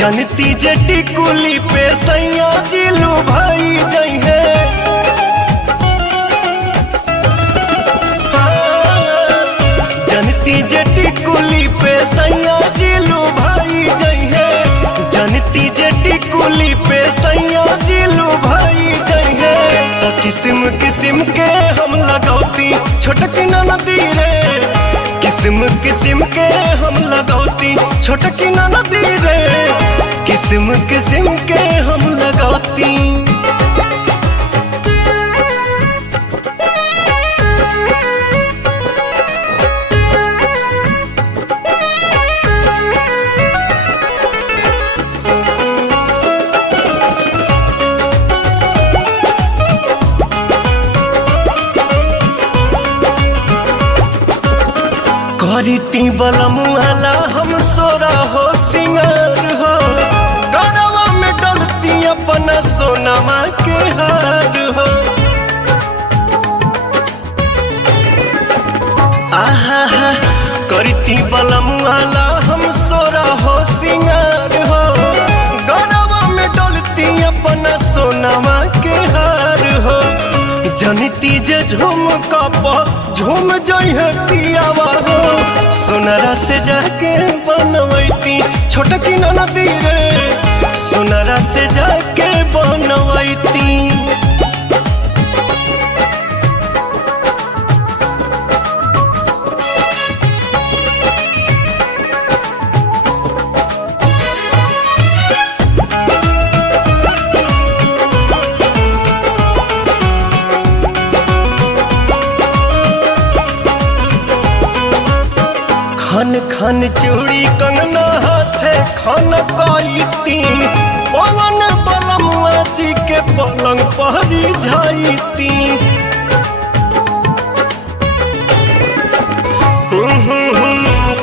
जनती जटी कुली पे सैया जिलू भाई जई है। जनती जटी कुली पे सैया जिलू भाई जई है। जनती जटी कुली पे सैया जिलू भाई जई है। तो किस्म किस्म के हम लगौती छोटकी नदी रे। किस्म किस्म के हम लगौती छोटकी नदी रे। किस्म किस्म के हम लगौती। करीती बलमुआला हम सोरा हो सिंगार हो। गरवा में डलती अपना सोनमा के हार हो। आहा हा करीती बलमुआला हम सोरा हो सिंगार हो। गरवा में डलती अपना सोनमा के हार हो। जनती जे झूम कप झूम जई है पियावा हो। सोनरा से जाके बनवैती छोटकी नदी रे। सोनरा से जाके बनवैती। खन खन चूड़ी कंगना हाथे खन कईती। पवन बलमुआ जी के पलंग पहरी जाईती।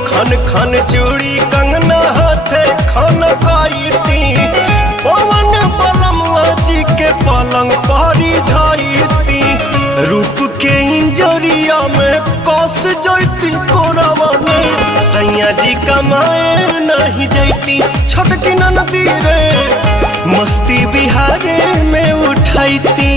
खन खन चूड़ी कंगना हाथे खन कईती। पवन बलमुआ जी के पलंग पहरी जाईती। रूप के इंजरिया में कस जैती कोरावा में। सैया जी कमाए नहीं जैती छोटकी नदी रे। मस्ती बिहारे में उठाईती।